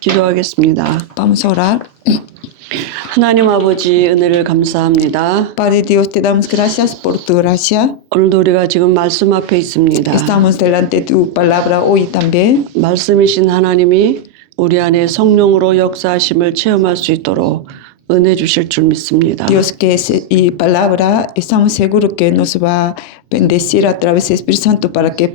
기도하겠습니다. Vamos a orar. 하나님 아버지 은혜를 감사합니다. Padre Dios, te damos gracias por tu gracia. 오늘도 우리가 지금 말씀 앞에 있습니다. Estamos delante de tu palabra hoy también. 말씀이신 하나님이 우리 안에 성령으로 역사하심을 체험할 수 있도록 은혜 주실 줄 믿습니다. Dios que es y palabra, estamos seguros que nos va a bendecir a través del Espíritu Santo para que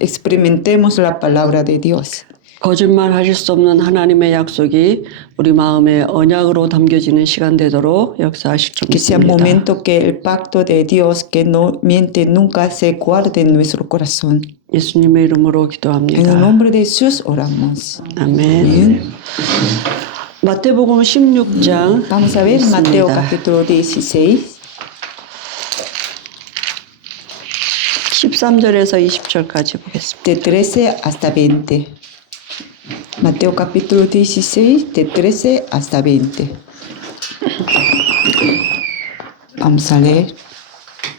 experimentemos la palabra de Dios. 거짓말 하실 수 없는 하나님의 약속이 우리 마음에 언약으로 담겨지는 시간 되도록 역사하실 줄 Que sea 믿습니다. momento que el pacto de Dios que no miente nunca se guarde en nuestro corazón. 예수님의 이름으로 En el 기도합니다. nombre de Jesús oramos. 아멘. 마태복음 16장 Vamos a ver Mateo capítulo 16. 13절에서 20절까지 보겠습니다. De 13 hasta 20. Mateo capítulo 16, de 13 hasta 20. Vamos a leer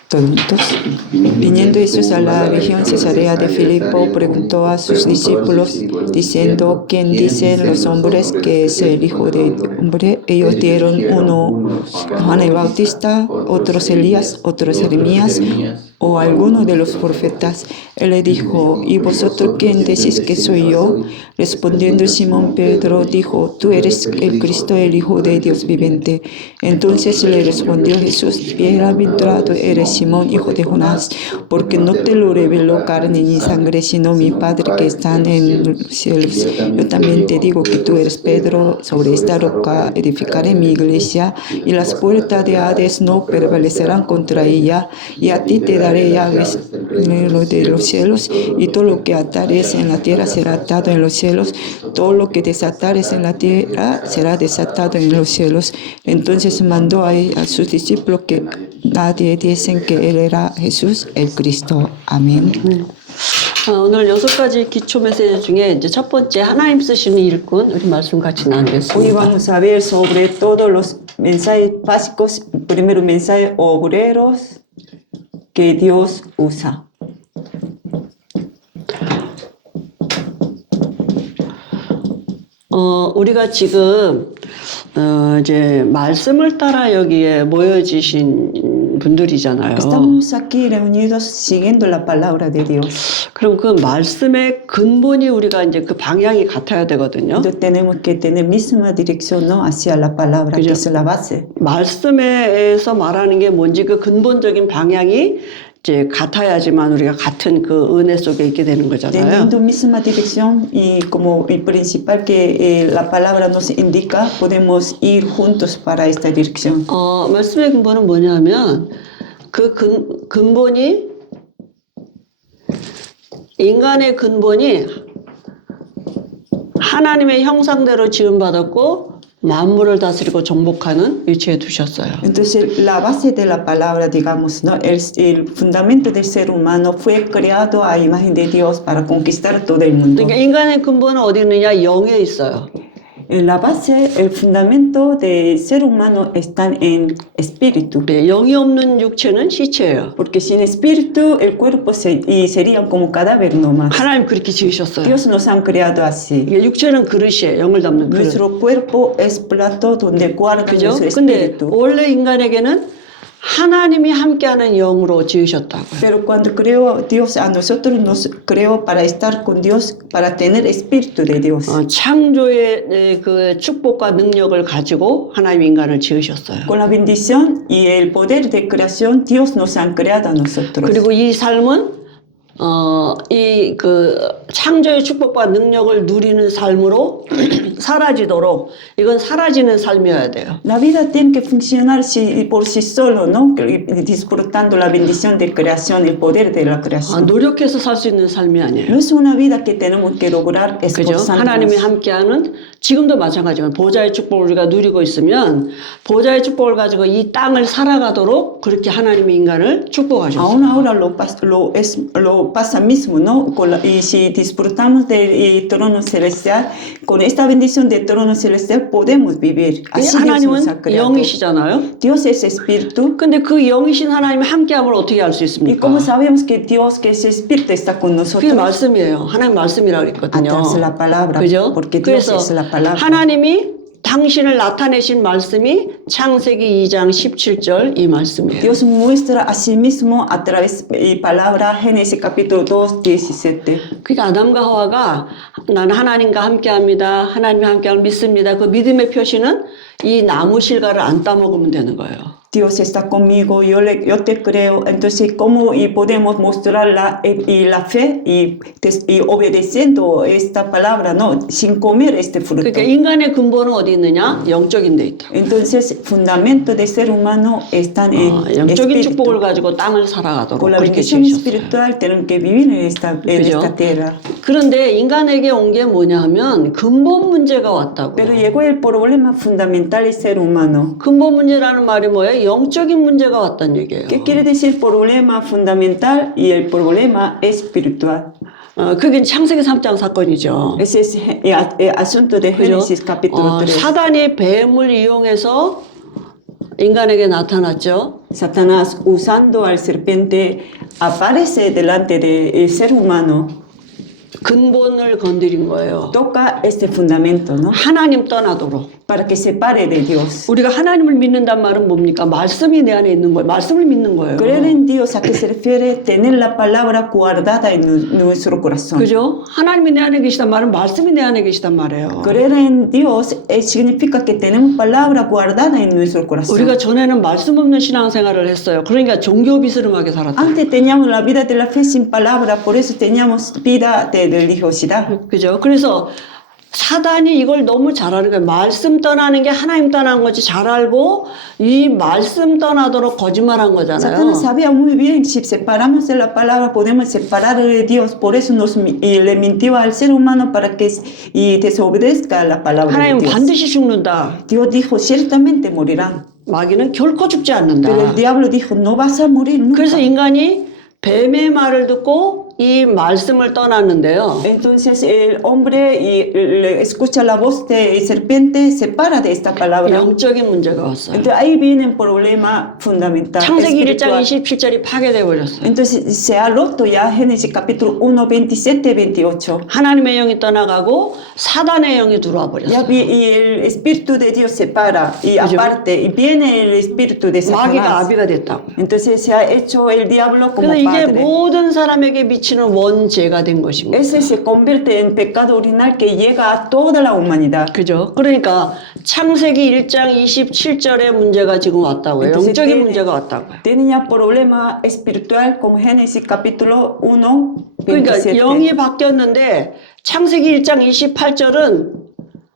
todos juntos. Viniendo Jesús a la región Cesarea de Filipo, preguntó a sus discípulos, diciendo, ¿quién dicen los hombres que es el Hijo del Hombre? Ellos dieron uno Juan el Bautista, otros Elías, otros Jeremías, o alguno de los profetas. Él le dijo, ¿y vosotros quién decís que soy yo? Respondiendo Simón Pedro dijo, tú eres el Cristo, el Hijo de Dios viviente. Entonces le respondió Jesús, bienaventurado eres Simón, hijo de Jonás, porque no te lo reveló carne ni sangre, sino mi Padre que está en los cielos. Yo también te digo que tú eres Pedro, sobre esta roca edificaré mi iglesia, y las puertas de Hades no prevalecerán contra ella, y a ti te daré llaves de los cielos, y todo lo que atares en la tierra será atado en los cielos, todo lo que desatares en la tierra será desatado en los cielos. Entonces mandó a sus discípulos que nadie diesen que él era Jesús el Cristo. Amén. 오늘 6가지 기초 메시지 중에 이제 첫 번째 하나님 쓰시는 일꾼 우리 말씀 같이 Hoy 나누겠습니다. vamos a ver sobre todos los mensajes básicos, primero mensajes obreros que Dios usa. 우리가 지금 이제 말씀을 따라 여기에 모여지신 분들이잖아요. Estamos aquí reunidos siguiendo la palabra de Dios. 그럼 그 말씀의 근본이 우리가 이제 그 방향이 같아야 되거든요. Entonces tenemos que tener misma dirección, ¿no? Hacia la palabra, que es la base. 말씀에서 말하는 게 뭔지 그 근본적인 방향이 이제 같아야지만 우리가 같은 그 은혜 속에 있게 되는 거잖아요. Teniendo misma dirección y como el principal que la palabra nos indica, podemos ir juntos para esta dirección. 말씀의 근본은 뭐냐면 그 근본이 인간의 근본이 하나님의 형상대로 지음받았고 만물을 다스리고 정복하는 위치에 두셨어요. Entonces la base de la palabra, digamos, ¿no? El fundamento del ser humano fue creado a imagen de Dios para conquistar todo el mundo. 그러니까 인간의 근본은 어디 있느냐? 영에 있어요. La base, el fundamento del ser humano está en espíritu. 네, 영이 없는 육체는 시체예요. Porque sin espíritu el cuerpo sería como cadáver nomás. 하나님 그렇게 지으셨어요. Dios nos han creado así. 이게 육체는 그릇이에요. 영을 담는 그릇. Nuestro cuerpo es plato donde guarda 그죠? nuestro 근데 espíritu. 원래 인간에게는 하나님이 함께하는 영으로 지으셨다고요. Pero cuando creó Dios a nosotros, nos creó para estar con Dios, para tener espíritu de Dios. 창조의 그 축복과 능력을 가지고 하나님 인간을 지으셨어요. Con la bendición y el poder de creación, Dios nos ha creado a nosotros. 그리고 이 삶은 이 그 창조의 축복과 능력을 누리는 삶으로 사라지도록 이건 사라지는 삶이어야 돼요. La vida tiene que funcionar por sí solo, ¿no? Disfrutando la bendición de creación, el poder de la creación. 노력해서 살 수 있는 삶이 아니에요. No es una vida que tenemos que lograr 그죠? esforzándonos. 하나님이 함께하는 지금도 마찬가지로 보좌의 축복을 우리가 누리고 있으면 보좌의 축복을 가지고 이 땅을 살아가도록 그렇게 하나님이 인간을 축복하셨어요. Aún ahora lo pasa mismo, ¿no? Y si disfrutamos del trono celestial, con esta bendición del trono celestial podemos vivir. Así Dios nos ha 하나님은 creado. 영이시잖아요. Dios es espíritu. 근데 그 영이신 하나님이 함께함을 어떻게 알 수 ¿Y 있습니까? cómo sabemos que Dios, que es espíritu, está con 그게 nosotros? 말씀이에요. 하나님 말씀이라고 A 그랬거든요. través de la palabra. 그죠? Porque Dios 그래서 es la palabra. 하나님이 당신을 나타내신 말씀이 창세기 2장 17절 이 말씀이에요. Dios muestra a sí mismo a través de palabra Génesis capítulo 2, 17. 그러니까 아담과 하와가 나는 하나님과 함께합니다. 하나님이 함께함을 믿습니다. 그 믿음의 표시는 이 나무 실과를 안 따먹으면 되는 거예요. Dios está conmigo, yo te creo. Entonces, ¿cómo y podemos mostrar la fe y obedeciendo esta palabra, no? Sin comer este fruto. 그러니까 인간의 근본은 어디 있느냐? 영적인 데 있다. Entonces, fundamento del ser humano están en 영적인 espíritu. 축복을 가지고 땅을 살아가도록 Con la 그렇게 bendición 지으셨어요. espiritual tenemos que vivir en esta tierra. 그런데 인간에게 온 게 뭐냐 하면 근본 문제가 왔다고요. Pero llegó el problema fundamental del ser humano. 근본 문제라는 말이 뭐예요? 영적인 문제가 왔다는 얘기예요. ¿Qué quiere decir problema fundamental y el problema espiritual? 그게 창세기 3장 사건이죠. Ese es el asunto de Génesis capítulo 3. 사단이 뱀을 이용해서 인간에게 나타났죠. Satanás, usando al serpiente, aparece delante del ser humano, 근본을 건드린 거예요. toca este fundamento, ¿no? 하나님 떠나도록. Para que se pare de Dios. 우리가 하나님을 믿는단 말은 뭡니까? 말씀이 내 안에 있는 거예요. 말씀을 믿는 거예요. Creer en Dios, ¿a qué se refiere? Tener la palabra guardada en nuestro corazón. 그죠? 하나님이 내 안에 계시단 말은 말씀이 내 안에 계시단 말이에요. Creer en Dios significa que tenemos palabra guardada en nuestro corazón. 우리가 전에는 말씀 없는 신앙생활을 했어요. 그러니까 종교 비스름하게 살았다. Antes teníamos la vida de la fe sin palabra, por eso teníamos vida de religiosidad. 그죠? 그래서 사단이 이걸 너무 잘 아는 거예요. 말씀 떠나는 게 하나님 떠난 거지 잘 알고 이 말씀 떠나도록 거짓말한 거잖아요. Satanás sabía muy bien si separamos de la palabra podemos separar de Dios, por eso le mintió al ser humano para que desobedezca la palabra de 하나님 Dios. 반드시 죽는다. Dios dijo ciertamente morirán, 마귀는 결코 죽지 pero 않는다. el diablo dijo no vas a morir nunca. 그래서 인간이 뱀의 말을 듣고 이 말씀을 떠났는데요. Entonces el hombre escucha la voz de serpiente, se para de esta palabra. 영적인 문제가 왔어요. Entonces ahí viene un problema fundamental. 창세기 1장 espiritual. 27절이 파괴되어 버렸어요. Entonces se ha roto ya Génesis capítulo 1, 27, 28. 하나님의 영이 떠나가고 사단의 영이 들어와 Ya 버렸어요. y el espíritu de Dios se para y 그죠? aparte y viene el espíritu de 마귀가 Satanás. 아비가 됐다고. Entonces se ha hecho el diablo como 그래서 이게 padre. 모든 사람에게 미치는 원죄가 된 것입니다. Ese se convierte en pecado original que llega a toda la humanidad. 그죠? 그러니까 창세기 1장 27절의 문제가 지금 왔다고요. Entonces 영적인 문제가 왔다고요. tenía problema espiritual como Génesis capítulo 1, 그러니까 27. 영이 바뀌었는데 창세기 1장 28절은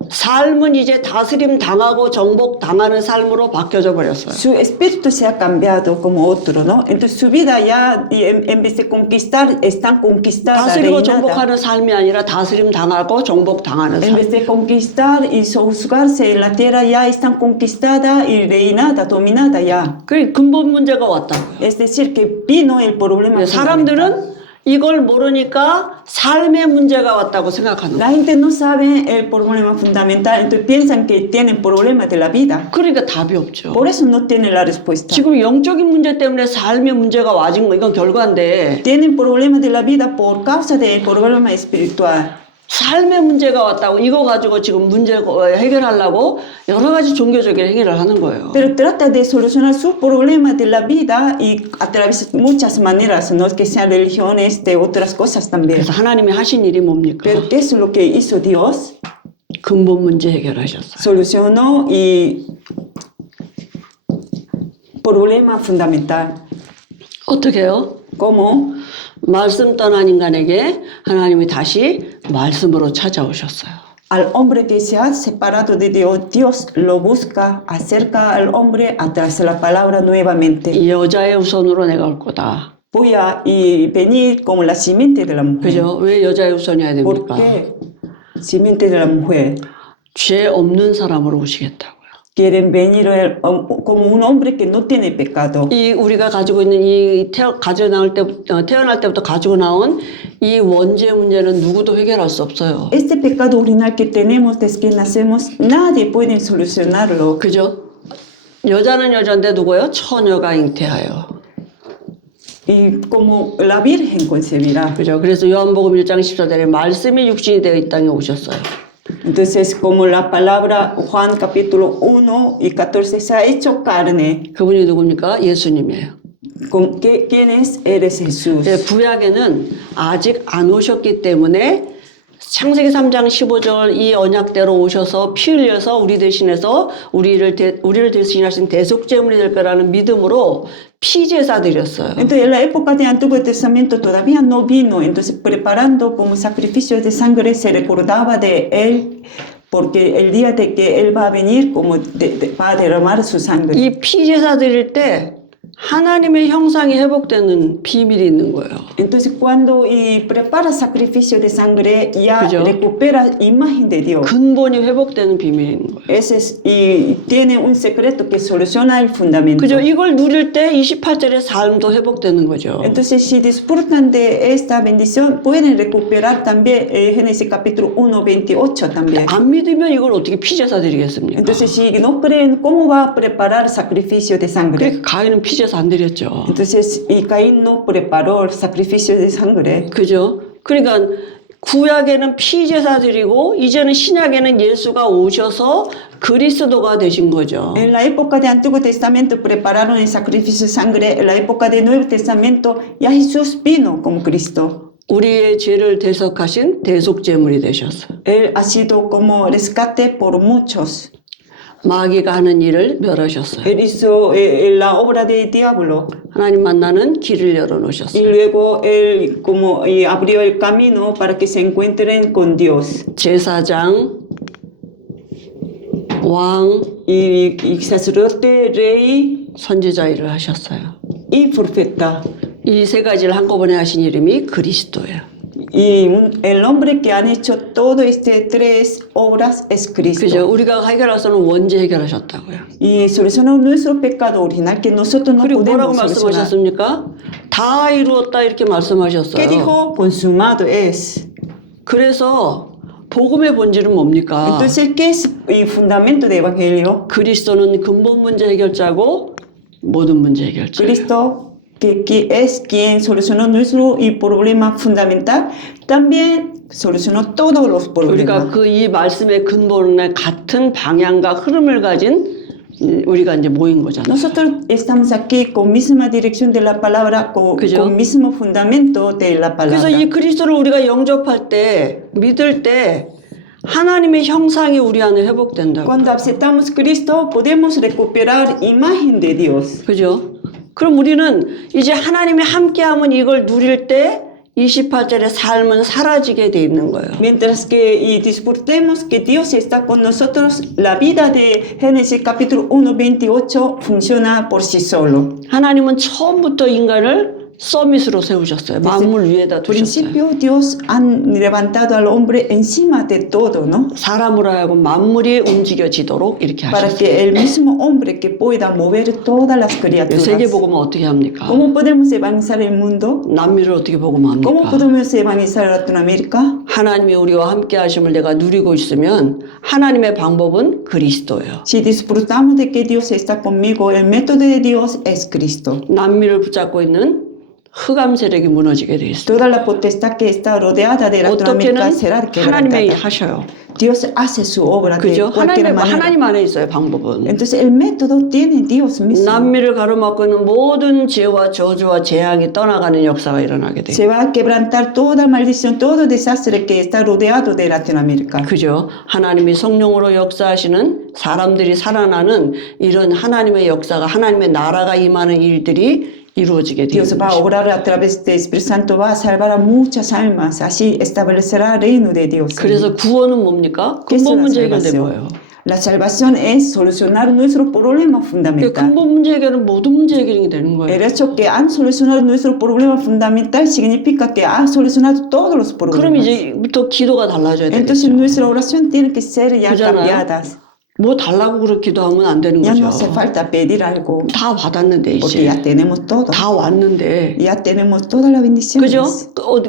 삶은 이제 다스림 당하고 정복 당하는 삶으로 바뀌어져 버렸어요. Su espíritu se ha cambiado como otro, ¿no? Entonces su vida ya en vez de conquistar, están conquistada, 다스리고 reinada. 정복하는 삶이 아니라 다스림 당하고 정복 당하는 En 삶. vez de conquistar y sojuzgarse en la tierra, ya están conquistada y reinada, dominada ya. 그 근본 문제가 왔다고요. Es decir, que vino el problema fundamental. 사람들은 이걸 모르니까 삶의 문제가 왔다고 생각하는 거예요. La gente no sabe el problema fundamental, entonces piensan que tienen problemas de la vida. 그러니까 답이 없죠. Por eso no tienen la respuesta. 지금 영적인 문제 때문에 삶의 문제가 와진 거 이건 결과인데 Tienen problemas de la vida por causa del problema espiritual. 삶의 문제가 왔다고 이거 가지고 지금 문제 해결하려고 여러 가지 종교적인 행위를 하는 거예요. Pero trata de solucionar sus problemas de la vida y a través de muchas maneras, no es que sean religiones, de otras cosas también. 그래서 하나님이 하신 일이 뭡니까? Pero ¿qué es lo que hizo Dios? 근본 문제 해결하셨어요. Solucionó y problema fundamental. 어떻게 해요? ¿Cómo? 말씀 떠난 인간에게 하나님이 다시 말씀으로 찾아오셨어요. Al hombre que se ha separado de Dios, Dios lo busca, acerca al hombre a través de la palabra nuevamente. 이 여자의 우선으로 내가 올 거다. Voy a venir como la simiente de la mujer. 그죠? 왜 여자의 우선이어야 ¿Por 됩니까? qué? Simiente de la mujer. 죄 없는 사람으로 오시겠다고요. Quieren venir como un hombre que no tiene pecado. 이 우리가 가지고 있는 이 태어날 때부터 가지고 나온 이 원죄 문제는 누구도 해결할 수 없어요. Este pecado original que tenemos desde que nacemos, nadie puede solucionarlo. 그죠? 여자는 여자인데 누구예요? 처녀가 잉태하여. Y como la Virgen concebirá. 그죠? 그래서 요한복음 1장 14절에 말씀이 육신이 되어 이 땅에 오셨어요. Entonces, como la palabra Juan capítulo 1 y 14 se ha hecho carne, 그분이 누굽니까? 예수님이에요. ¿quién es? Eres Jesús. 네, 구약에는 아직 안 오셨기 때문에 창세기 3장 15절 이 언약대로 오셔서 피 흘려서 우리 대신해서 우리를 대신하신 대속제물이 될 거라는 믿음으로 피제사 드렸어요. Entonces, en la época de Antiguo Testamento todavía no vino, entonces preparando como sacrificio de sangre se recordaba de él, porque el día de que él va a venir, como va a derramar su sangre. 이 피제사 드릴 때 하나님의 형상이 회복되는 비밀이 있는 거예요. Entonces, cuando prepara sacrificio de sangre, ya 그죠? recupera imagen de Dios. 근본이 회복되는 비밀이 있는 거예요. Ese es, y tiene un secreto que soluciona el fundamento. 그죠? 이걸 누릴 때 28절의 삶도 회복되는 거죠. Entonces, si disfrutan de esta bendición, pueden recuperar también Génesis capítulo 1, 28 también. 안 믿으면 이걸 어떻게 피제사 드리겠습니까? Entonces, si no creen, ¿cómo va a preparar sacrificio de sangre? 그러니까 가인은 피제사 안 드렸죠. Entonces, y Caín no preparó el sacrificio de sangre. 그죠? 그러니까 구약에는 피제사 드리고 이제는 신약에는 예수가 오셔서 그리스도가 되신 거죠. En la época de Antiguo Testamento prepararon el sacrificio de sangre. En la época de Nuevo Testamento ya Jesús vino como Cristo. 우리의 죄를 대속하신 대속제물이 되셨어요. Él ha sido como rescate por muchos. 마귀가 하는 일을 멸하셨어요. Él hizo la obra del diablo. 하나님 만나는 길을 Y 열어놓으셨어요. luego él como abrió el camino para que se encuentren con Dios. 제사장, 왕, Y sacerdote, rey 선지자 일을 하셨어요. y profeta. 이 세 가지를 한꺼번에 하신 이름이 그리스도예요. Y el hombre que han hecho todo este tres obras es Cristo. 그죠? 우리가 해결할 수는 원죄 해결하셨다고요. Y solucionó nuestro pecado original que nosotros no 그리고 뭐라고 podemos solucionar. 말씀하셨습니까? 다 이루었다 이렇게 ¿Qué 말씀하셨어요. dijo? Consumado es. 그래서 복음의 본질은 뭡니까? Entonces, ¿qué es el fundamento del evangelio? 그리스도는 근본 문제 해결자고 모든 문제 해결자. Cristo, que es quien solucionó nuestro problema fundamental, también solucionó todos los 우리가 problemas. 그 이 말씀의 근본에 같은 방향과 흐름을 가진 우리가 이제 모인 거잖아요. Nosotros estamos aquí con misma dirección de la palabra, 그죠? con mismo fundamento de la palabra. 그래서 이 그리스도를 우리가 영접할 때, 믿을 때 하나님의 형상이 우리 안에 회복된다고. Cuando aceptamos Cristo, podemos recuperar imagen de Dios. 그죠? 그럼 우리는 이제 하나님이 함께하면 이걸 누릴 때 28절의 삶은 사라지게 돼 있는 거예요. Mientras que disfrutemos que Dios está con nosotros, la vida de Génesis capítulo 1, 28 funciona por sí solo. 하나님은 처음부터 인간을 서밋으로 세우셨어요. 만물 위에다 두셨어요. principio Dios han levantado al hombre encima de todo, ¿no? 사람으로 하여금 만물이 움직여지도록 이렇게 Para 하셨어요. que el mismo hombre que pueda mover todas las criaturas. 세계복음은 어떻게 합니까? ¿Cómo podemos evangelizar el mundo? 남미를 어떻게 ¿Cómo 복음합니까? podemos evangelizar Latinoamérica? 하나님이 우리와 함께 하심을 내가 누리고 있으면 하나님의 방법은 그리스도예요. Si disfrutamos de que Dios está conmigo, el método de Dios es Cristo. 남미를 붙잡고 있는 흑암 세력이 무너지게 돼 있어요. Toda la potestad que está rodeada de Latinoamérica 어떻게는 será 하나님이 quebrantada. 하셔요. Dios hace su obra de 그죠? cualquier manera. 하나님 안에 있어요, 방법은. Entonces el método tiene Dios mismo. 남미를 가로막고 있는 모든 죄와 저주와 재앙이 떠나가는 역사가 일어나게 돼요. Se va a quebrantar toda maldición, todo desastre que está rodeado de Latinoamérica. 그죠? 하나님이 성령으로 역사하시는 사람들이 살아나는 이런 하나님의 역사가 하나님의 나라가 임하는 일들이 이루어지게 되는 Dios va a 것입니다. obrar a través del Espíritu Santo, va a salvar a muchas almas, así establecerá el reino de Dios. 그래서 구원은 뭡니까? ¿Qué es 근본 la 문제 해결된 salvación? 거예요. La salvación es solucionar nuestro problema 그 fundamental. 근본 문제 해결은 모든 문제 해결이 되는 거예요. El hecho que han solucionado nuestro problema fundamental significa que han solucionado todos los 그럼 problemas. 이제부터 기도가 달라져야 Entonces 되겠죠. nuestra oración tiene que ser ya 그잖아요. cambiadas. 뭐 달라고 그렇게 기도하면 안 되는 Ya 거죠. no hace falta pedir algo 다 받았는데 porque 이제 ya tenemos todo. 다 왔는데 Ya tenemos todas las bendiciones. 그죠?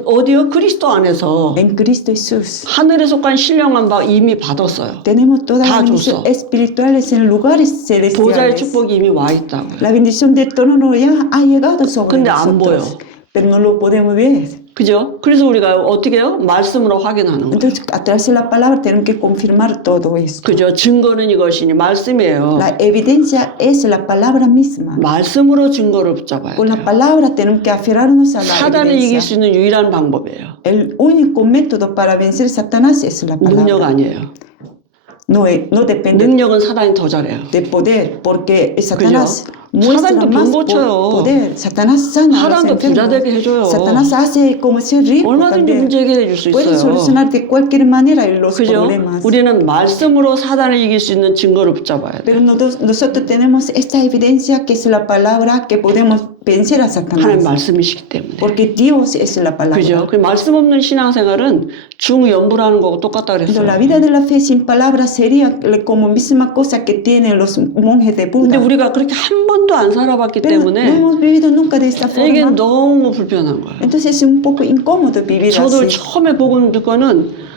어디요? 그리스도 안에서 En Cristo Jesús. 하늘에 속한 신령한 바 이미 받았어요. Tenemos todas 다 las 줬어. bendiciones espirituales en lugares 보좌의 celestiales. 축복이 이미 와 있다고요. La bendición del trono ya ha llegado sobre 근데 안 nosotros. 보여. Pero no lo podemos ver. 그죠? 그래서 우리가 어떻게 해요? 말씀으로 확인하는 거예요. Entonces, a través de la palabra tenemos que confirmar todo esto. 그죠? 증거는 이것이니 말씀이에요. La evidencia es la palabra misma. 말씀으로 증거를 붙잡아야 Con la 돼요. palabra tenemos que aferrarnos a la 사단을 이길 수 evidencia. 있는 유일한 방법이에요. El único método para vencer Satanás es la 능력 palabra. 아니에요. No depende 능력은 사단이 더 잘해요. de poder, porque Satanás 그죠? muestra 사단도 más 병 고쳐요. poder. Satanás sana a los 사단도 부자 되게 해줘요. enfermos. Satanás hace como ser rico 얼마든지 también. 문제 해결해 줄 수 Puede 있어요. solucionar de cualquier manera los 그죠? problemas. 우리는 말씀으로 사단을 이길 수 있는 증거를 붙잡아야 돼요. Pero nosotros tenemos esta evidencia que es la palabra que podemos vencer a 하나님 Satanás. 말씀이시기 때문에. Porque Dios es la palabra. 그죠? 그 말씀 없는 신앙생활은 중연부라는 거고 똑같다 Pero la 그랬어요. vida de la fe sin palabra sería como misma cosa que tienen los monjes de 근데 Buda. 우리가 그렇게 한 번도 안 살아봤기 Pero no 때문에 hemos vivido nunca de esta 이게 forma. 너무 불편한 거예요. Entonces es un poco incómodo vivir 저도 así. 처음에 복음 듣고는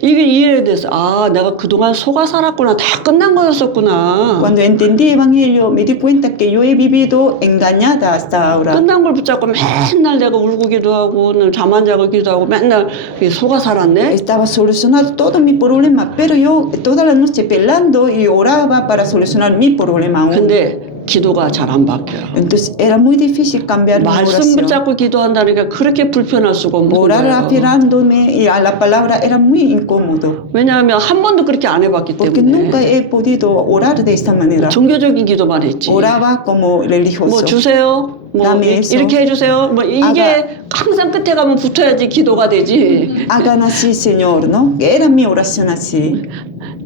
이게 이해가 됐어요. 아, 내가 그동안 속아 살았구나. 다 끝난 거였었구나. Cuando entendí el Evangelio me di cuenta que yo he vivido engañada hasta ahora. 끝난 걸 붙잡고 맨날 내가 울고 기도하고 잠 안 자고 기도하고 맨날 속아 살았네. Estaba solucionado todo mi problema, pero yo toda la noche pelando y oraba para solucionar mi problema aún. 근데 기도가 잘 안 바뀌어요. Entonces era muy difícil cambiar mi 말씀 oración. 붙잡고 기도한다니까 그렇게 불편할 수가 없는 Orar 거예요. aferrándome y a la palabra era muy incómodo. 왜냐하면 한 번도 그렇게 안 해봤기 Porque nunca 때문에 he podido orar de esta manera. 종교적인 기도만 했지. Oraba como religioso. 뭐 주세요. 뭐 남의 해서. 이렇게 해주세요. 뭐 이게 항상 끝에 가면 붙어야지 기도가 되지. Hagan así, Señor, ¿no? Era mi oración así.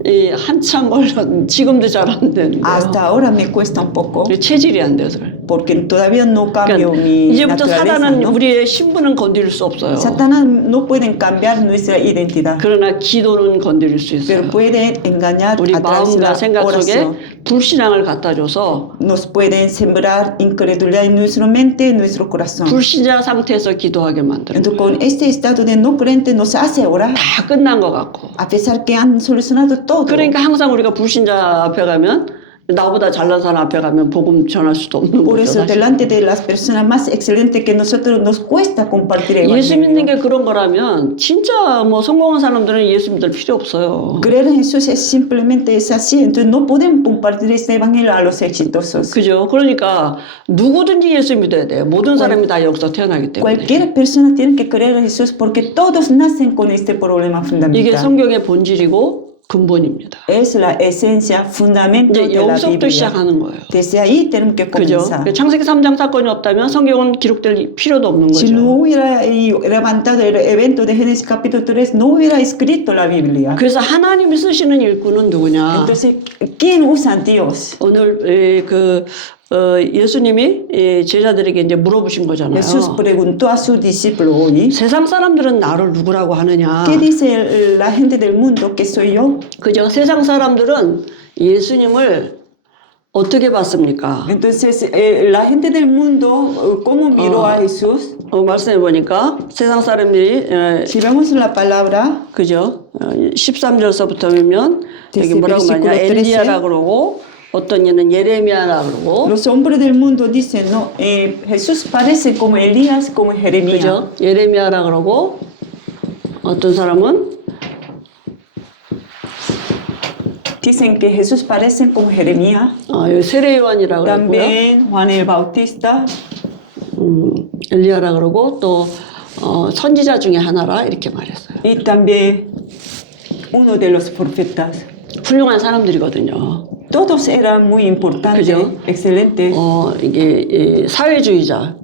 이 한참 걸려. 지금도 잘 안 되는데. Hasta ahora me cuesta un poco. 체질이 안 돼서. Porque todavía no cambio 그러니까 mi 이제부터 naturaleza. 사단은 ¿no? 우리의 신분은 건드릴 수 없어요. Satanás no pueden cambiar nuestra identidad, 그러나 기도는 건드릴 수 있어요. pero pueden engañar 우리 a través de 마음과 la 생각 속에 oración. 불신앙을 갖다 줘서 Nos pueden sembrar incredulidad en nuestra mente, en nuestro corazón. 불신자 상태에서 기도하게 만들어요. Entonces, con este estado de no creyente nos hace orar, 다 끝난 것 같고. a pesar que han solucionado todo. 그러니까 항상 우리가 불신자 앞에 가면 나보다 잘난 사람 앞에 가면 복음 전할 수도 없는 Por 거죠. eso, 사실. delante de las personas más excelentes que nosotros nos cuesta compartir el 예수 믿는 evangelio. 게 그런 거라면 진짜 뭐 성공한 사람들은 예수 믿을 필요 없어요. Creer en Jesús es simplemente es así, entonces no podemos compartir este evangelio a los exitosos. 그죠? 그러니까 누구든지 예수 믿어야 돼요. 모든 사람이 다 여기서 태어나기 때문에. Cualquier persona tiene que creer en Jesús porque todos nacen con este problema 이게 fundamental. 성경의 본질이고 근본입니다. Es la esencia, fundamento 이제 de la 여기서부터 Biblia. 시작하는 거예요. Desde ahí tenemos que 그죠? comenzar. 창세기 3장 사건이 없다면 성경은 기록될 필요도 없는 Si 거죠. no hubiera levantado el evento de Génesis capítulo 3, no hubiera escrito la Biblia. 그래서 하나님이 쓰시는 일꾼은 누구냐? Entonces, ¿quién usa Dios? 오늘 예수님이 제자들에게 이제 물어보신 거잖아요. Jesús preguntó a sus discípulos hoy, 세상 사람들은 나를 누구라고 하느냐? ¿qué dice la gente del mundo que soy yo? 그죠? 세상 사람들은 예수님을 어떻게 봤습니까? Entonces, la gente del mundo, ¿cómo miró a Jesús? 말씀해 보니까 세상 사람들이 Si vemos la palabra, 그죠? 13절서부터 보면 여기 뭐라고 말하냐? 엘리야라 그러고 어떤 이는 예레미야라 그러고 los hombres del mundo dicen, no, Jesús parece como Elías, como Jeremías. 그죠? 예레미야라 그러고 어떤 사람은 Dicen que Jesús parece como Jeremías. 여기 세례 요한이라 그러고요. También Juan el Bautista. 엘리야라 그러고 또 선지자 중에 하나라 이렇게 말했어요. Y también uno de los profetas. 훌륭한 사람들이거든요. Todos eran muy importantes, 그죠? excelentes. 이게 사회주의자.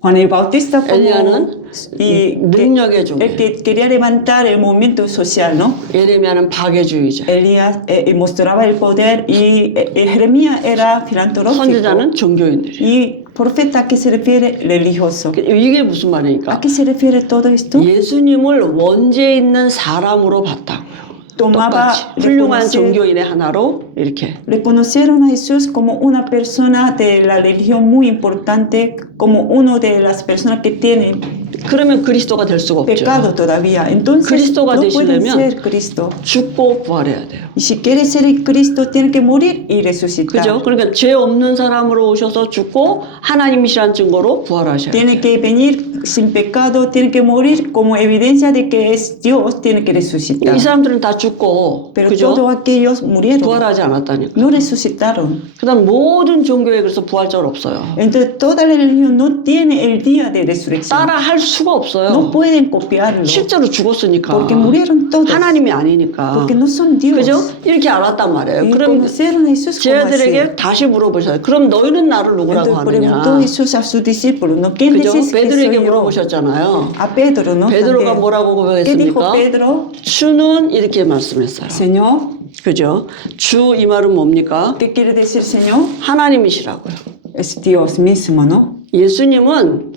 Juan el Bautista como 엘리야는 능력의 종교. el que quería levantar el movimiento social, ¿no? 예레미야는 박애주의자. Elías mostraba el poder y Jeremías era filantrópico. 선지자는 종교인들이. Y profeta, ¿a qué se refiere? Religioso. 이게 무슨 ¿A 말이니까? qué se refiere todo esto? 예수님을 원죄 있는 사람으로 봤다고요. Tomaba, 똑같이 훌륭한 종교인의 하나로 이렇게. reconocieron a Jesús como una persona de la religión muy importante, como uno de las personas que tienen 그러면 그리스도가 될 수가 없죠. pecado todavía. Entonces 그리스도가 no pueden 되시려면 ser Cristo. 죽고 부활해야 돼요. Y si quiere ser el Cristo, tiene que morir y resucitar. 그죠? 그러니까 죄 없는 사람으로 오셔서 죽고 하나님이시란 증거로 부활하셔야 돼요. Tiene que venir sin pecado, tiene que morir como evidencia de que es Dios, tiene que resucitar. 이 사람들은 다 죽고 Pero 그죠? todos aquellos murieron, 부활하지 않았다니까. no resucitaron. 그다음 모든 종교에 그래서 부활절 없어요. Entonces toda la religión no tiene el día de resurrección. 따라 할 수가 No 없어요. pueden copiarlo. 실제로 죽었으니까. Porque murieron todos. 하나님이 아니니까. Porque no son Dios. 그죠? 이렇게 알았단 말이에요. Y 그럼 conocieron a Jesús como así. 쟤들에게 다시 물어보셔요. 그럼 너희는 나를 누구라고 Entonces 하느냐? preguntó Jesús a sus discípulos, ¿no? ¿Quién 그죠? decís que 베드로에게 soy yo? 물어보셨잖아요. A Pedro, ¿no? 베드로가 También. 뭐라고 ¿Qué dijo 고백했습니까? Pedro? 주는 이렇게 말씀했어요. Señor, 그죠? 주 이 말은 뭡니까? ¿qué quiere decir Señor? 하나님이시라고요. Es Dios mismo, ¿no? 예수님은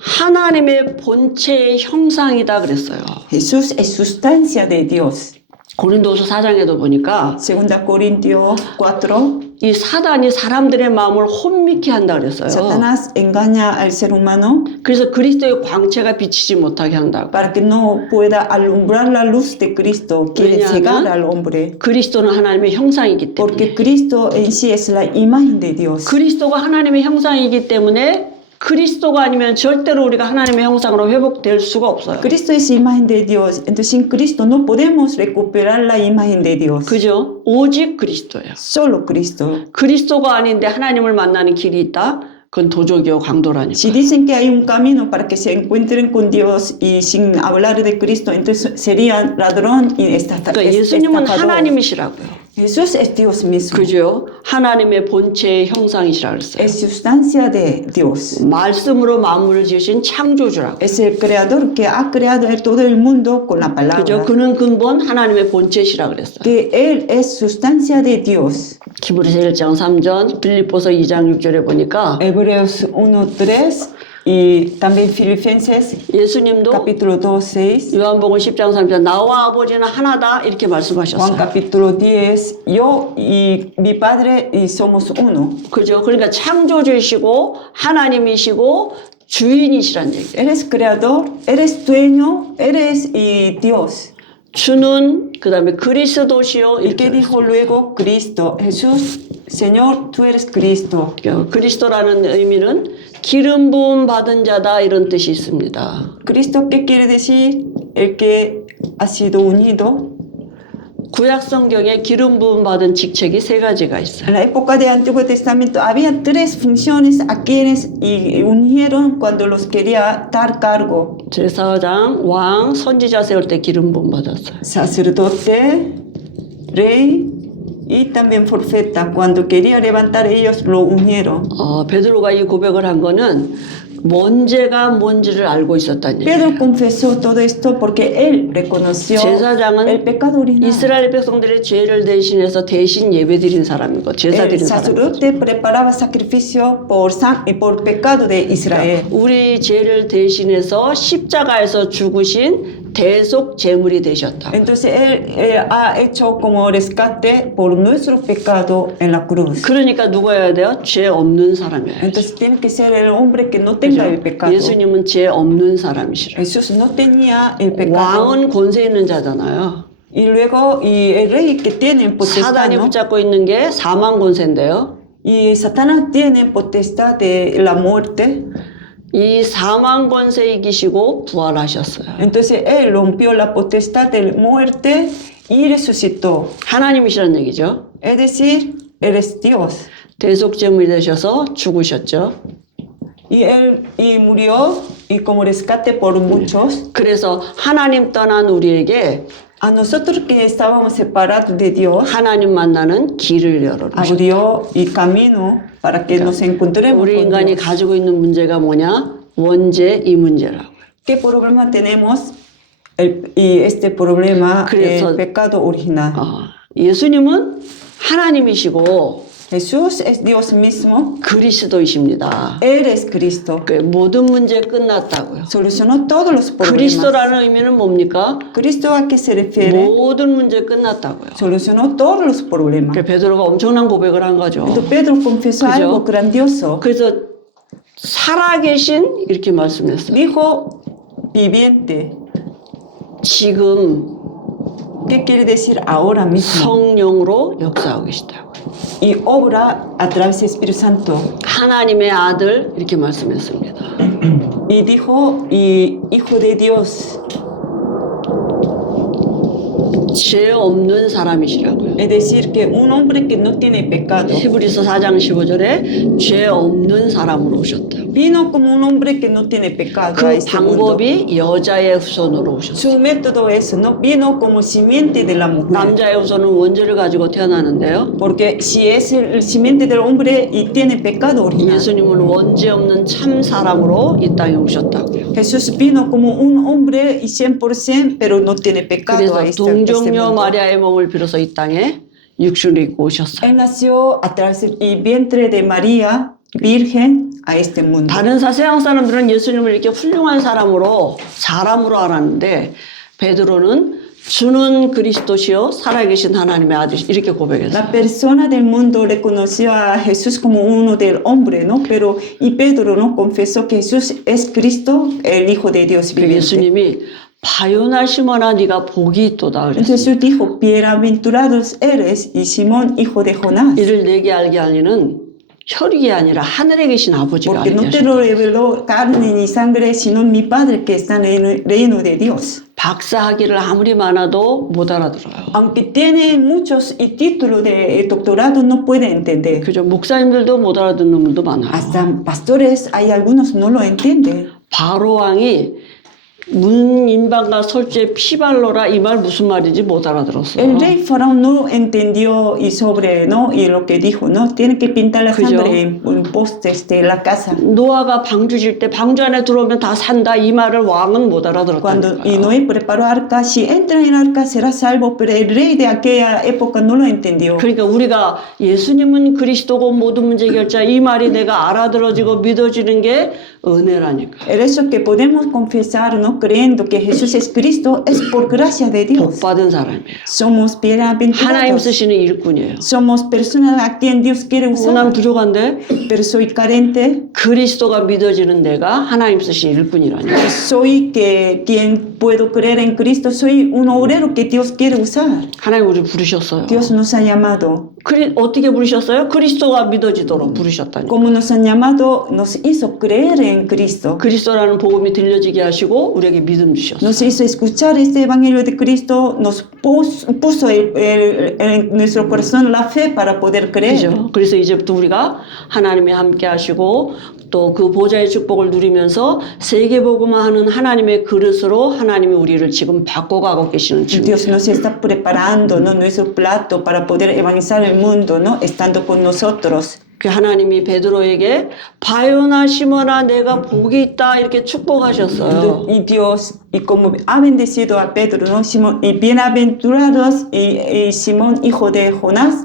하나님의 본체의 형상이다 그랬어요. Jesús es sustancia de Dios. 고린도서 4장에도 보니까 Segunda Corintios 4, 이 사단이 사람들의 마음을 혼미케 한다 그랬어요. Satanás engaña al ser humano 그래서 그리스도의 광채가 비치지 못하게 한다고. para que no pueda alumbrar la luz de Cristo. Quiere 왜냐하면 cegar al hombre. 그리스도는 하나님의 형상이기 때문에. Porque Cristo en sí es la imagen de Dios. 그리스도가 하나님의 형상이기 때문에 그리스도가 아니면 절대로 우리가 하나님의 형상으로 회복될 수가 없어요. Cristo es imagen de Dios. Entonces sin Cristo no podemos recuperar la imagen de Dios. 그죠? 오직 그리스도예요. Solo Cristo. 그리스도가 아닌데 하나님을 만나는 길이 있다? 그건 도적이요 강도라니까. Si dicen que hay un camino para que se encuentren con Dios y sin hablar de Cristo, entonces serían ladrón y 그러니까 예수님은 estafador. 하나님이시라고요. Jesús es Dios mismo. 그죠? 하나님의 본체의 형상이시라 그랬어요. Es sustancia de Dios. 말씀으로 만물을 지으신 창조주라고. Es el creador que ha creado todo el mundo con la palabra. 그죠? 그는 근본 하나님의 본체시라 그랬어요. Que Él es sustancia de Dios. 히브리서 1장 3절, 빌립보서 2장 6절에 보니까 Hebreos 1:3 y también Filipenses 예수님도 capítulo 2:6. 요한복음 10장 3절 나와 아버지는 하나다 이렇게 Juan 말씀하셨어요. capítulo 10, yo y mi padre y somos uno. 그죠? 그러니까 창조주이시고 하나님이시고 주인이시란 얘기예요. Eres creador, eres dueño, eres y Dios. 주는 그다음에 그리스도시요 ¿Y qué 이렇게 dijo luego Cristo? Jesús, Señor, tú eres Cristo. 그리스도라는 의미는 기름 부음 받은 자다 이런 뜻이 있습니다. Cristo, ¿qué quiere decir? El que ha sido unido. 구약 성경에 기름 부음 받은 직책이 세 가지가 있어요. En la época del Antiguo Testamento había tres funciones a quienes y unieron cuando los quería dar cargo. 제사장, 왕, 선지자 세울 때 기름 부음 받았어요. Sacerdote, rey y también profeta. Cuando quería levantar ellos lo unieron. 베드로가 이 고백을 한 거는 뭔죄가 뭔지를 알고 있었다는 얘기예요. Pedro confesó todo esto porque él reconoció 제사장은 el pecado original. 이스라엘 백성들의 죄를 대신해서 대신 예배드린 사람이고 제사 El 드린 사람. sacerdote preparaba sacrificio por pecado de Israel. 우리 죄를 대신해서 십자가에서 죽으신 대속 제물이 되셨다. Entonces él ha hecho como rescate por nuestro pecado en la cruz. 그러니까 누구여야 돼요? 죄 없는 사람이에요. Entonces tiene que ser el hombre que no tenga el pecado. 예수님은 죄 없는 사람이시라. Jesús no tenía el pecado. 왕은 권세 있는 자잖아요. Y luego y el rey que tiene potestad, 사단이 ¿no? 붙잡고 있는 게 사망 권세인데요. Y Satanás tiene potestad de la muerte. 이 사망 권세 이기시고 부활하셨어요. Entonces él rompió la potestad de la muerte y resucitó. 하나님이시라는 얘기죠. Es decir, él es Dios. 대속 제물이 되셔서 죽으셨죠. Y él murió y como rescate por muchos. 그래서 하나님 떠난 우리에게 A nosotros que estábamos separados de Dios, 하나님 만나는 길을 열어놓으셨다. abrió el camino para que nos encontremos 우리 con 인간이 Dios. 가지고 있는 문제가 뭐냐? 원죄 이 문제라고요. ¿Qué problema tenemos? Y este problema es 그래서- el pecado original. 예수님은 하나님이시고 Jesús es Dios mismo. 그리스도이십니다. Él es Cristo. 그 모든 문제 끝났다고요. Solucionó todos los problemas. 그리스도라는 의미는 뭡니까? ¿Cristo a qué se refiere? 모든 문제 끝났다고요. Solucionó todos los problemas. 그래서 베드로가 엄청난 고백을 한 거죠. Entonces Pedro confesó 그죠? algo grandioso. 그래서 살아계신 이렇게 말씀했어요. Dijo viviente. 지금 ¿Qué quiere decir ahora mismo? 성령으로 역사하고 계시다고요. Y obra a través del Espíritu Santo. 하나님의 아들 이렇게 말씀했습니다. Y dijo, y Hijo de Dios. 죄 없는 사람이시라고요. Es decir, que un hombre que no tiene pecado 히브리서 4장 15절에 죄 없는 사람으로 오셨다. vino como un hombre que no tiene pecado a 그 este mundo. 방법이 여자의 후손으로 오셨어요. Su método es, no vino como simiente de la mujer. 남자의 후손은 원죄를 가지고 태어나는데요. Porque si es el simiente del hombre y tiene pecado original. 예수님은 원죄 없는 참 사람으로 이 땅에 오셨다고요. Jesús vino como un hombre y 100%, pero no tiene pecado a 그래서 este 동정녀 mundo. 마리아의 몸을 빌어서 이 땅에 육신을 입고 오셨어요. Él nació a través del vientre de María, virgen, a este mundo. 다른 서양 사람들은 예수님을 이렇게 훌륭한 사람으로 알았는데 베드로는 주는 그리스도시요 살아계신 하나님의 아들 이렇게 고백했어요. La persona del mundo reconoció a Jesús como uno del hombre, ¿no? Pero y Pedro no confesó que Jesús es Cristo, el Hijo de Dios viviente. 예수님이 바요나 시몬아 네가 복이 있도다 그랬어요. Entonces Jesús dijo, bienaventurados eres y Simón, hijo de Jonás, 이를 내게 알게 하리는 혈육이 아니라 하늘에 계신 아버지가 porque 알게 no te 하셨다. lo reveló carne ni sangre, sino mi Padre que está en el reino de Dios. 박사학위를 아무리 많아도 못 알아들어요. Aunque tiene muchos y títulos de doctorado, no puede entender. 그죠? 목사님들도 못 알아듣는 분도 많아요. Hasta pastores, hay algunos no lo entienden. 바로 왕이 문인방과 설주에 피발로라 이 말 무슨 말인지 못 알아들었어요. El rey faraón no entendió y sobre, ¿no? Y lo que dijo, ¿no? Tiene que pintar la 그죠? sangre en postes de la casa. 노아가 방주 질 때 방주 안에 들어오면 다 산다 이 말을 왕은 못 Cuando y 알아들었다니까요. Noé preparó arca, si entra en el arca será salvo, pero el rey de aquella época no lo entendió. 그러니까 우리가 예수님은 그리스도고 모든 문제 결자 이 말이 내가 알아들어지고 믿어지는 게 은혜라니까. El hecho que podemos confesar, ¿no? Creyendo que Jesús es Cristo, es por gracia de 복 Dios. 받은 사람이에요. Somos 하나님 bienaventurados. 쓰시는 일꾼이에요. Somos personas a quien Dios quiere 난 usar, 부족한데 pero soy carente. 그리스도가 믿어지는 내가 하나님 쓰신 일꾼이라니까. Soy que quien puedo creer en Cristo, soy un obrero que Dios quiere usar. 하나님 우리 부르셨어요. Dios nos ha llamado. 어떻게 부르셨어요? 그리스도가 믿어지도록 부르셨다니. Como nos han llamado, nos hizo creer en Cristo. 그리스도라는 복음이 들려지게 하시고 우리에게 믿음 주셨어요. Nos hizo escuchar este Evangelio de Cristo, nos puso en nuestro corazón la fe para poder creer. 그죠? 그래서 이제부터 우리가 하나님이 함께 하시고 또 그 보좌의 축복을 누리면서 세계복음화하는 하나님의 그릇으로 하나님이 우리를 지금 바꿔가고 계시는 중이에요. Dios nos está preparando, ¿no? Nuestro plato para poder evangelizar el mundo, ¿no? Estando con nosotros. 그 하나님이 베드로에게 바요나 시몬아 내가 복이 있다 이렇게 축복하셨어요. Y Dios, y como ha bendecido a Pedro, ¿no? Simón, y bienaventurados y Simón, hijo de Jonás,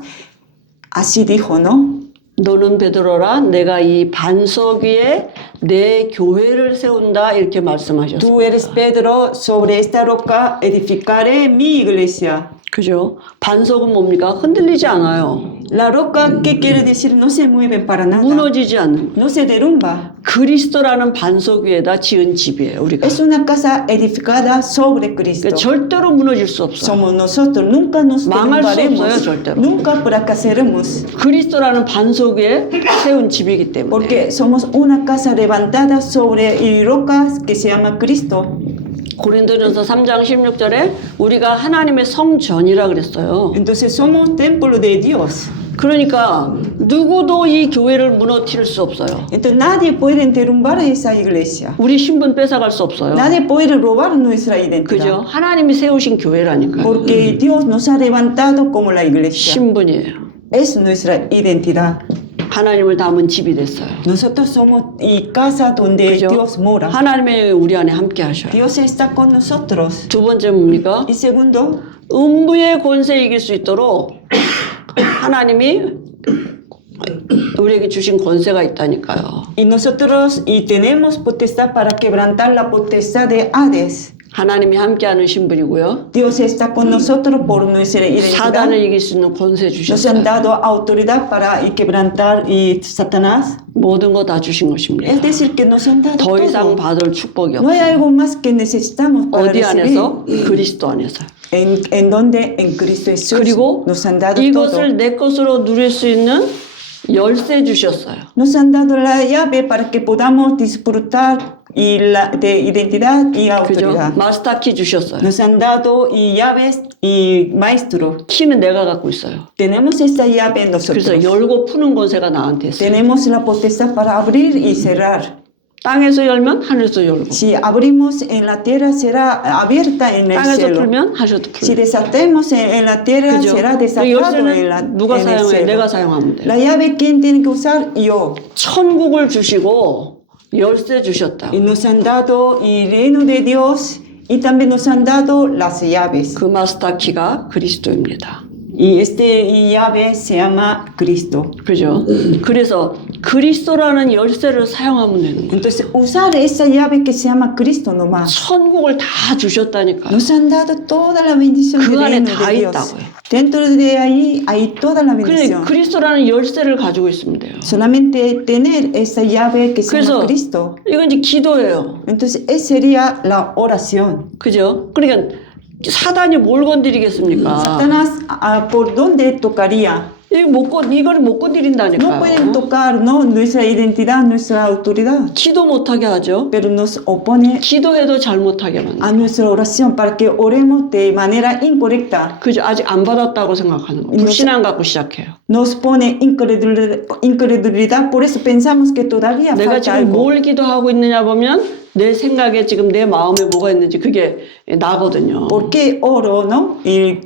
así dijo, ¿no? 너는 베드로라 내가 이 반석 위에 내 교회를 세운다 이렇게 말씀하셨어요. Tú eres Pedro, sobre esta roca edificaré mi iglesia. 그죠? 반석은 뭡니까? 흔들리지 않아요. La roca, ¿qué quiere decir? No se mueve para nada. 무너지지 않는. No se derrumba. 그리스도라는 반석 위에다 지은 집이에요. 우리가. Es una casa edificada sobre Cristo. 그러니까 절대로 무너질 수 없어요. Somos nosotros, nunca nos 망할 수 derrumbaremos, 없어요, 절대로. nunca fracasaremos, 그리스도라는 반석 위에 세운 집이기 때문에. porque somos una casa levantada sobre y rocas que se llama Cristo. 고린도전서 3장 16절에 우리가 하나님의 성전이라 그랬어요. Entonces somos templo de Dios. 그러니까 누구도 이 교회를 무너뜨릴 수 없어요. Entonces nadie puede derrumbar esa iglesia. 우리 신분 뺏어갈 수 없어요. Nadie puede robar nuestra identidad. 그죠? 하나님이 세우신 교회라니까요. Porque Dios nos ha levantado como la iglesia. 신분이에요. Es nuestra identidad. 하나님을 담은 집이 됐어요. Nosotros somos y casa donde 그죠? Dios mora. 하나님의 우리 안에 함께 하셔요. Dios está con nosotros. 두 번째 뭡니까? Y segundo, 음부의 권세 이길 수 있도록 하나님이 우리에게 주신 권세가 있다니까요. y nosotros y tenemos potestad para quebrantar la potestad de Hades. 하나님이 함께하는 신분이고요. Dios está con nosotros por nuestra identidad. 사단을 이길 수 있는 권세 Nos 주셨어요. han dado autoridad para quebrantar y Satanás. 모든 거 다 주신 것입니다. Es decir, que nos han dado 더 이상 todo. 받을 축복이 No hay 없어요. algo más que necesitamos para 어디 recibir. 안에서? 그리스도 안에서. En donde en Cristo Jesús 그리고 nos han dado todo. 이것을 내 것으로 누릴 수 있는 열쇠 주셨어요. Nos han dado la llave para que podamos disfrutar y de identidad y 그죠? autoridad. 마스터키 주셨어요. Nos han dado y llaves y maestro. 키는 내가 갖고 있어요. Tenemos esta llave en nosotros. 그래서 열고 푸는 권세가 나한테 있어요. Tenemos la potestad para abrir y cerrar. 땅에서 열면 하늘에서 열고, Si abrimos en la tierra será abierta en el 땅에서 cielo. 풀면 하늘에서 Si 풀고. desatemos en la tierra 그죠? será 이 desatado en, 열쇠는 누가 en el 사용해? 내가 cielo. 사용하면 돼요. La llave quién tiene que usar yo. 천국을 주시고 열쇠 주셨다. Y nos han dado el reino de Dios y también nos han dado las llaves. 그 마스터키가 그리스도입니다. Y y llave se llama Cristo. 그죠? 그래서 그리스도라는 열쇠를 사용하면 되는 거예요. Entonces, usar esa llave que se llama Cristo nomás. 천국을 다 주셨다니까요. Nos han dado toda la bendición 그 del 안에 reino 다 de Dios. 있다고요. Dentro de ahí hay toda la 그래 bendición. 그리스도라는 열쇠를 가지고 있으면 돼요. Solamente tener esa llave que se llama 그래서 Cristo. 이건 이제 기도예요. Entonces, esa sería la oración. 그죠? 그러니까 사단이 뭘 건드리겠습니까? Satanás, ¿por dónde tocaría? 이걸 못 No 건드린다니까요. pueden tocar, ¿no? Nuestra identidad, nuestra autoridad. 기도 못하게 하죠. Pero nos opone 기도해도 잘못하게 a 만들어요. nuestra oración para que oremos de manera incorrecta. 그죠? 아직 안 받았다고 생각하는 거. 불신앙 갖고 시작해요. Nos pone incredulidad, por eso pensamos que todavía 내가 falta 지금 algo. 뭘 기도하고 있느냐 보면 내 생각에 지금 내 마음에 뭐가 있는지 그게 나거든요. ¿Por qué oro, no? Y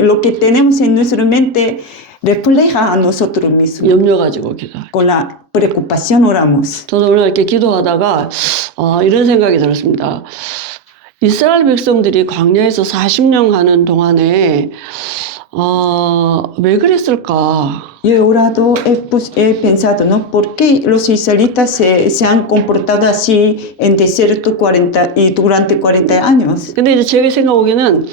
lo que tenemos en nuestra mente refleja a nosotros mismos. 염려 가지고 기도해요. Con la preocupación oramos. 저도 오늘 이렇게 기도하다가 이런 생각이 들었습니다. 이스라엘 백성들이 광야에서 40년 가는 동안에 왜 그랬을까? Yo he orado, he pensado, ¿no? ¿Por qué los israelitas se han comportado así en desierto durante 40 años? 근데 이제 제 생각 보기에는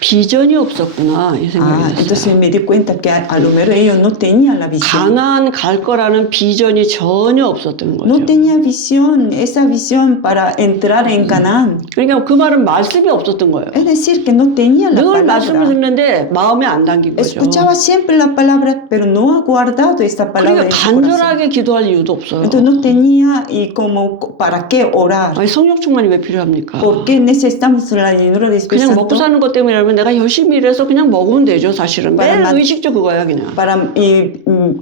비전이 없었구나 이 생각이 들었어요. Entonces me di cuenta que a lo mejor ellos no tenían la visión. 가나안 갈 거라는 비전이 전혀 없었던 거죠. No tenía visión, esa visión para entrar en Canaán. 그러니까 그 말은 말씀이 없었던 거예요. Es decir, que no tenía la 늘 말씀을 palabra. 듣는데 마음에 안 담긴 거죠. Escuchaba siempre la palabra, pero no ha guardado esta palabra 그러니까 en su corazón. 간절하게 기도할 이유도 없어요. Entonces no tenía y como para qué orar. 아니 성령 충만이 왜 필요합니까? ¿Por qué necesitamos la llenura del Espíritu 그냥 먹고 Santo? 사는 것 때문이라면 내가 열심히 일해서 그냥 먹으면 되죠 사실은. 매일 맞- 의식적 그거야 그냥. Para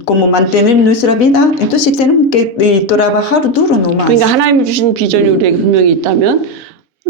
como mantener nuestra vida, entonces tenemos que trabajar duro nomás. 그러니까 하나님이 주신 비전이 우리에게 분명히 있다면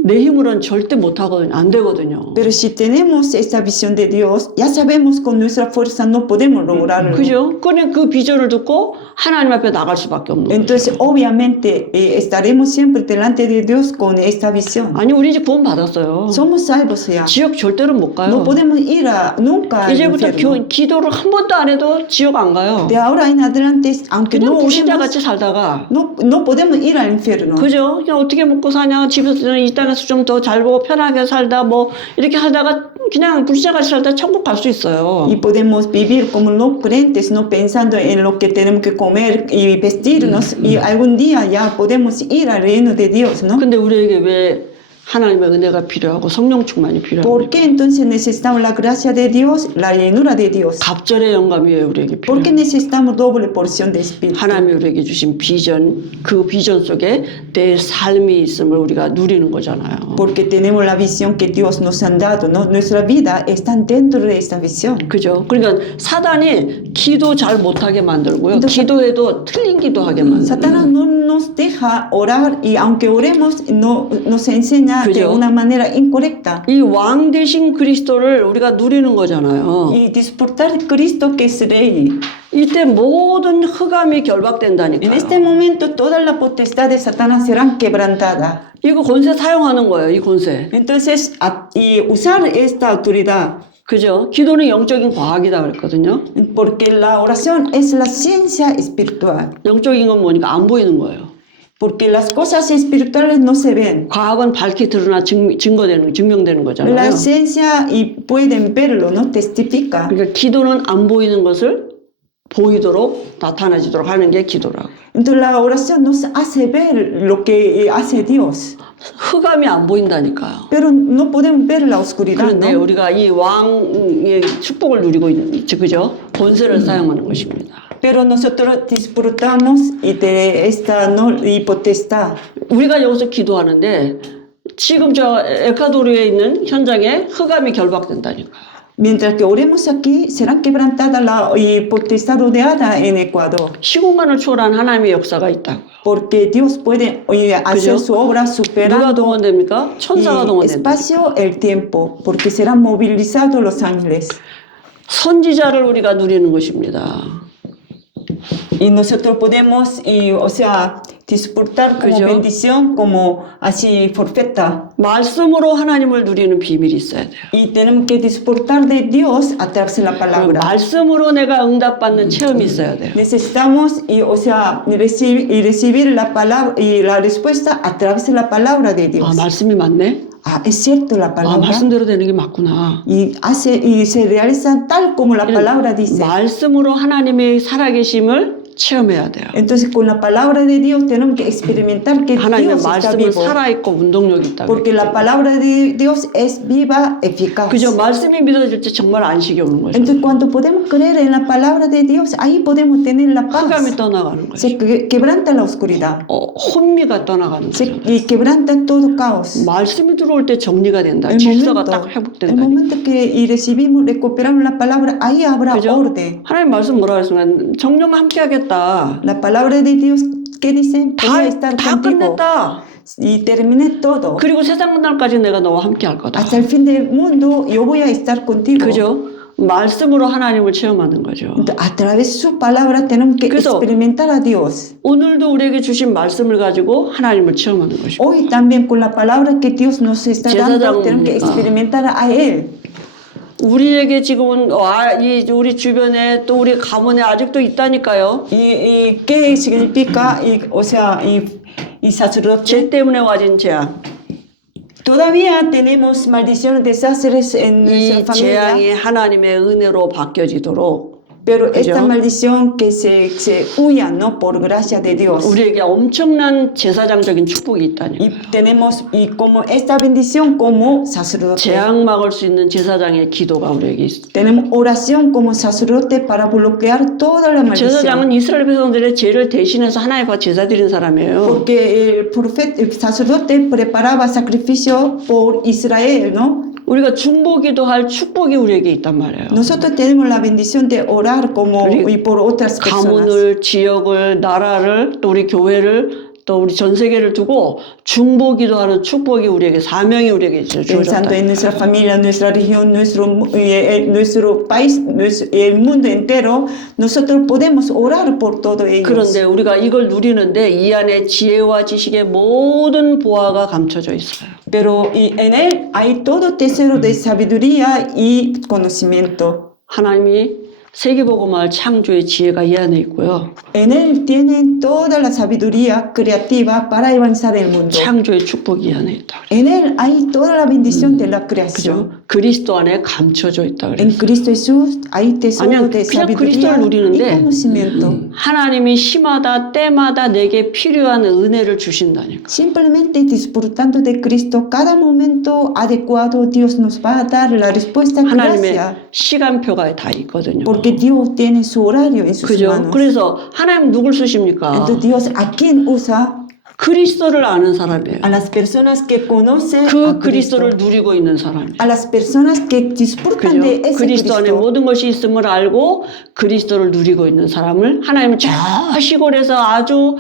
내 힘으로는 절대 못 하거든요. 안 되거든요. Pero si tenemos esta visión de Dios, ya sabemos con nuestra fuerza no podemos lograrlo. 그죠? 그냥 그 비전을 듣고 하나님 앞에 나갈 수밖에 없는 거죠. Entonces, obviamente, estaremos siempre delante de Dios con esta visión. 아니 우리 이제 구원 받았어요. Somos salvos ya. 지옥 절대로 못 가요. No podemos ir nunca al 이제부터 infierno. 기도를 한 번도 안 해도 지옥 안 가요. De ahora en adelante, aunque 그냥 no 불신자 oremos, 같이 살다가 no podemos ir al infierno. 그죠? 그냥 어떻게 먹고 사냐 집에서 이 땅에서 좀 더 잘 보고 편하게 살다 뭐 이렇게 하다가 그냥 불신자 같이 살다 천국 갈 수 있어요. Y podemos vivir como no creyentes, no pensando en lo que tenemos que comer y vestirnos. Y algún día ya podemos ir al reino de Dios, ¿no? 근데 우리에게 왜 하나님의 은혜가 필요하고 성령 충만이 필요합니다. ¿Por qué entonces necesitamos la gracia de Dios, la llenura de Dios? 갑절의 영감이 왜 우리에게 ¿Por qué 필요합니다. necesitamos doble porción de espíritu? 하나님이 우리에게 주신 비전, 그 비전 속에 내 삶이 있음을 우리가 누리는 거잖아요. Porque tenemos la visión que Dios nos ha dado, ¿no? Nuestra vida está dentro de esta visión. 그죠? 그러니까 사단이 기도 잘 못하게 만들고요. Entonces, 기도해도 틀린 기도하게 만들고. Satanás no nos deja orar y aunque oremos nos enseña de 그죠? una manera incorrecta. 이 왕 되신 그리스도를 우리가 누리는 거잖아요. Y disfrutar Cristo que es Rey. 이때 모든 흑암이 En 결박된다니까요. este momento toda la potestad de Satanás serán quebrantadas. 이거 권세 사용하는 거예요. 이 권세. Entonces, y usar esta autoridad, 그죠? 기도는 영적인 과학이다 그랬거든요. porque la oración es la ciencia espiritual, 영적인 건 뭐니까 안 보이는 거예요. porque las cosas espirituales no se ven. 과학은 밝게 드러나 증명되는 La 거잖아요. ciencia y pueden verlo, ¿no? Testifica. 그러니까 기도는 안 보이는 것을 보이도록 나타나지도록 하는 게 기도라고. Entonces la oración nos hace ver lo que hace Dios, 흑암이 안 보인다니까요. pero no podemos ver la oscuridad, 그런데 ¿no? 우리가 이 왕의 축복을 누리고 있는, 그죠? 권세를 사용하는 것입니다. Pero nosotros disfrutamos y de esta ¿no? y potestad. 우리가 여기서 기도하는데 지금 저 에콰도르에 있는 현장에 흑암이 결박된다니까요. Mientras que oremos aquí, será quebrantada la y potestad rodeada en Ecuador, 시공간을 초월한 하나님의 역사가 있다고요. porque Dios puede hacer 그죠? su obra 누가 superando 동원됩니까? 천사가 el 동원된다. espacio, el tiempo, porque serán movilizados los ángeles. 선지자를 우리가 누리는 것입니다. Y nosotros podemos, o sea, disfrutar como 그죠? bendición, como así forfeta. 말씀으로 하나님을 누리는 비밀이 있어야 돼요. Y tenemos que disfrutar de Dios a través de la palabra. 말씀으로 내가 응답받는 체험이 있어야 돼요. Necesitamos, o sea, recibir la palabra y la respuesta a través de la palabra de 아, Dios. 말씀이 맞네? Ah, es cierto la 아, palabra. 말씀대로 되는 게 맞구나. Y se realiza tal como la palabra dice. 말씀으로 하나님의 살아계심을 체험해야 돼요. Entonces, con la palabra de Dios tenemos que experimentar que 하나님의 Dios está 말씀은 vivo. 살아있고 운동력이 있다. Porque la palabra de Dios es viva, eficaz. 그죠? 말씀이 믿어질 때 정말 안식이 오는 거죠. Entonces, cuando podemos creer en la palabra de Dios, ahí podemos tener la paz. 흑암이 떠나가는 거죠. Se quebranta la oscuridad. 혼미가 떠나가는 거죠. Y quebranta todo caos. 말씀이 들어올 때 정리가 된다. El 질서가 딱 el 회복된다. momento que recibimos, recuperamos la palabra, ahí habrá 그죠? orden. 하나님 말씀 뭐라 그랬으면 정령 함께 하겠다. La palabra de Dios, ¿qué dice? Voy a estar 다 contigo. 끝냈다. Y terminé todo. 그리고 세상 끝날까지 내가 너와 함께 할 거다. Hasta el fin del mundo, yo voy a estar contigo. 그죠? 말씀으로 하나님을 체험하는 거죠. A través de su palabra tenemos que 그래서 experimentar a Dios. 오늘도 우리에게 주신 말씀을 가지고 하나님을 체험하는 것이고 Hoy también con la palabra que Dios nos está dando, tenemos que 제사장입니다. experimentar a Él. 우리에게 지금은 우리 주변에 또 우리 가문에 아직도 있다니까요. ¿Y qué significa? O sea, y sacerdote. 죄 때문에 와진 재앙. Todavía tenemos maldiciones, desastres en nuestra 이 familia. 재앙이 하나님의 은혜로 바뀌어지도록 Pero 그죠? esta maldición que se huya, ¿no? Por gracia de Dios. 우리에게 엄청난 제사장적인 축복이 있다니. Y tenemos, y como esta bendición como sacerdote. 재앙 막을 수 있는 제사장의 기도가 우리에게 있어. Tenemos oración como sacerdote para bloquear toda la maldición. 제사장은 이스라엘 백성들의 죄를 대신해서 하나님 앞에 제사 드린 사람이에요. Porque el sacerdote preparaba sacrificio por Israel, ¿no? 우리가 중보기도할 축복이 우리에게 있단 말이에요. Nosotros tenemos la bendición de orar como y por otras personas. 가문을, 지역을, 나라를, 또 우리 교회를, 또 우리 전 세계를 두고 중보기도하는 축복이 우리에게 사명이 우리에게 Pensando 주어졌다. en nuestra familia, nuestra región, nuestro país, el mundo entero, nosotros podemos orar por todo ellos. 그런데 우리가 이걸 누리는데 이 안에 지혜와 지식의 모든 보화가 감춰져 있어요. Pero en él hay todo tesoro de sabiduría y conocimiento. 하나님이 세계복음화할 창조의 지혜가 이 안에 있고요. En él tienen toda la sabiduría creativa para avanzar el mundo. 창조의 축복이 이 안에 있다. En él hay toda la bendición de la creación. 그죠? 그리스도 안에 감춰져 있다 En 그랬어요. Cristo Jesús hay tesoro 아니면 de 그냥 sabiduría 그리스도를 y 누리는데 conocimiento. 하나님이 시마다 때마다 내게 필요한 은혜를 주신다니까. Simplemente disfrutando de Cristo, cada momento adecuado Dios nos va a dar la respuesta 하나님의 gracia, 시간표가 다 있거든요. porque Dios tiene su horario en sus 그죠? manos. 그래서 하나님 누굴 쓰십니까? Entonces Dios a quién usa? 그리스도를 아는 사람이에요. A las personas que conocen 그 a Cristo, 그리스도를 누리고 있는 사람이에요. a las personas que disfrutan de 그죠? ese 그리스도 안에 Cristo. 모든 것이 있음을 알고 그리스도를 누리고 있는 사람을 하나님은 저 시골에서 아주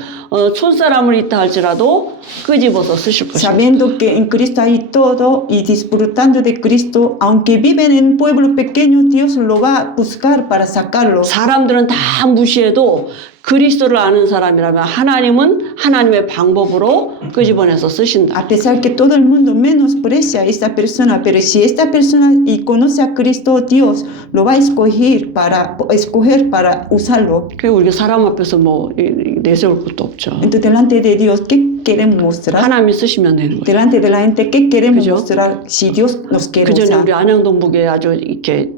촌사람을 있다 할지라도 끄집어서 쓰실 것입니다. Sabiendo que en Cristo hay todo y disfrutando de Cristo, aunque viven en un pueblo pequeño, Dios lo va a buscar para sacarlo. 사람들은 다 무시해도 그리스도를 아는 사람이라면 하나님은 하나님의 방법으로 끄집어내서 쓰신다. A pesar que todo el mundo menosprecia a esta persona, pero si esta persona y conoce a Cristo, Dios lo va a escoger para usarlo. 그리고 우리가 사람 앞에서 뭐 내세울 것도 없죠. Entonces, delante de Dios, ¿qué queremos mostrar? 하나님이 쓰시면 되는 거예요. Delante de la gente, ¿qué queremos 그죠? mostrar si Dios nos quiere 그 전에 usar? 우리 안양동북에 아주 이렇게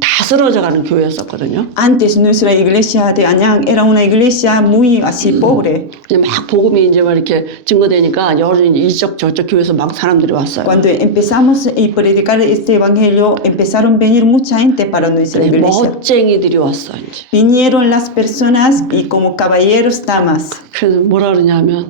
다 쓰러져가는 교회였었거든요. Antes nuestra iglesia de Anyang era una iglesia muy así pobre. 그냥 막 복음이 이제 막 이렇게 증거되니까 여러 이쪽 저쪽 교회에서 막 사람들이 왔어요. Cuando empezamos a predicar este evangelio, empezaron a venir mucha gente para nuestra iglesia. 멋쟁이들이 왔어 이제. Vinieron las personas y como caballeros damas. 그래서 뭐라 그러냐면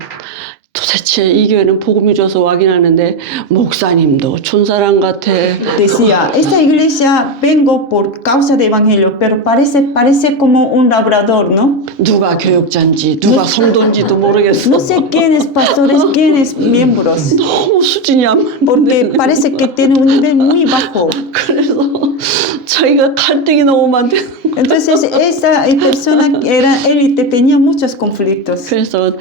도대체 이 교회는 복음이 줘서 와긴 하는데 목사님도 촌사람 같아. Decía, esta iglesia vengo por causa de evangelio, pero parece como un labrador, ¿no? 누가 교육자인지 누가 성도인지도 모르겠어. No sé quién es pastores, quién es miembros, 너무 수준이 안 맞는데. porque parece que tiene un nivel muy bajo. 그래서 자기가 갈등이 너무 많대는 거야. Entonces, esta persona que era élite tenía muchos conflictos. 그래서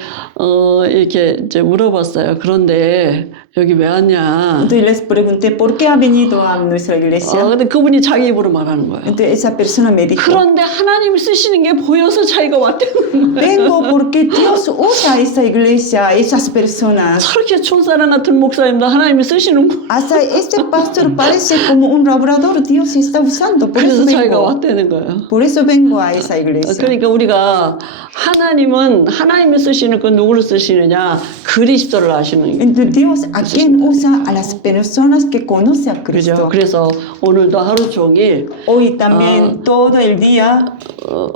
이렇게 이제 물어봤어요. 그런데 여기 왜 왔냐? Entonces les pregunté, ¿por qué ha venido a nuestra iglesia? 근데 그분이 자기 입으로 말하는 거예요. Entonces esa persona me dijo, 그런데 하나님이 쓰시는 게 보여서 자기가 왔다는 거예요. vengo porque Dios usa esta iglesia, esas personas. 저렇게 촌사람 같은 목사님도 하나님이 쓰시는 거예요. Hasta este pastor parece como un labrador, Dios está usando. Por eso 그래서 자기가 vengo. 왔다는 거예요. Por eso vengo a esa iglesia. 그러니까 우리가 하나님이 쓰시는 그 누구를 쓰시느냐? 그리스도를 아시는 거예요. Entonces Dios a quién usa a las personas que conoce a 그죠? Cristo. 그래서 오늘도 하루 종일 Hoy también todo el día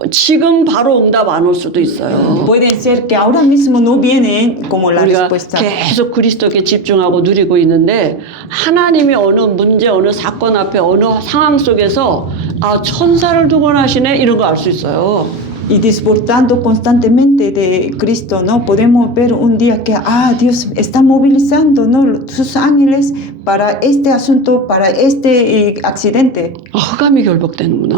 지금 바로 응답 안 올 수도 있어요. puede ser que ahora mismo no vienen como la 우리가 respuesta. 계속 그리스도께 집중하고 누리고 있는데 하나님이 어느 문제, 어느 사건 앞에, 어느 상황 속에서 천사를 두곤하시네 이런 거 알 수 있어요. Y disfrutando constantemente de Cristo, ¿no? Podemos ver un día que, Dios está movilizando, ¿no? Sus ángeles para este asunto, para este accidente. 흑암이 결박되는구나.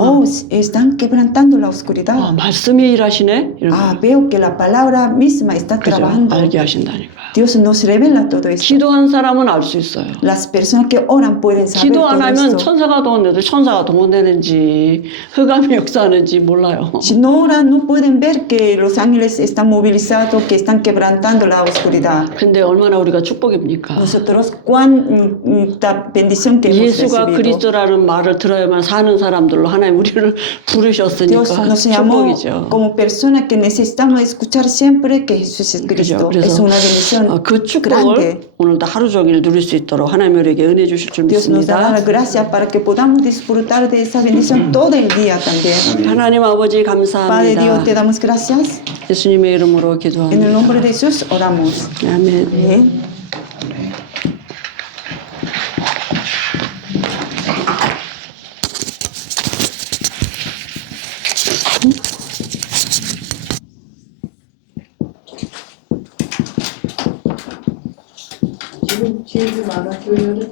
Están quebrantando la oscuridad. 말씀이 일하시네. 이런 거. Veo que la palabra misma está 그죠? trabajando. 알게 하신다니까. Dios nos revela todo eso. 기도한 사람은 알 수 있어요. Las personas que oran pueden saber 기도 안 todo 하면 esto. 천사가 동원돼도 천사가 동원되는지 흑암이 역사하는지 몰라요. Si no oran, no pueden ver que los ángeles están movilizados, que están quebrantando la oscuridad. 근데 얼마나 우리가 축복입니까? Nosotros, cuánta bendición que hemos 예수가 recibido. 그리스도라는 말을 들어야만 사는 사람들로 하나님 우리를 부르셨으니까 Dios nos llamó 축복이죠. como persona que necesitamos escuchar siempre que Jesús es Cristo. 그죠? Es una bendición 그 축복을 grande. 오늘도 하루 종일 누릴 수 있도록 하나님 우리에게 은혜 주실 줄 Dios nos dará la 믿습니다. gracia para que podamos disfrutar de esa bendición todo el día también. 하나님 아버지 Padre Dios, 감사합니다. te damos gracias. 예수님의 이름으로 En el 기도합니다. nombre de Jesús oramos. 아멘. Amén. 지금 지금 많아 교회를